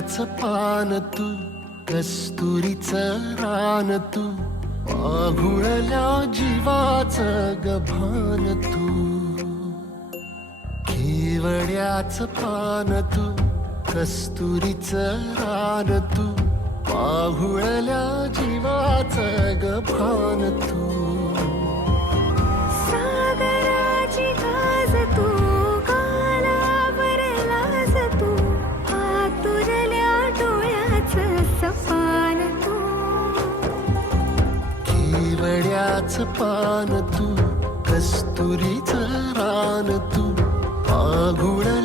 केवड्याचं पान तू, कस्तुरीचं रान तू, आघुळल्या जीवाचं गभान तू. केवड्याचं पान तू, कस्तुरीचं रान तू, आघुळल्या जीवाचं गभान तू. सागराची गाज तू, कालावरलाज तू, आतुरल्या डोळ्याचं सपान तू. केवड्याचं पान तू, कस्तुरीचं रान तू, आघुळल्या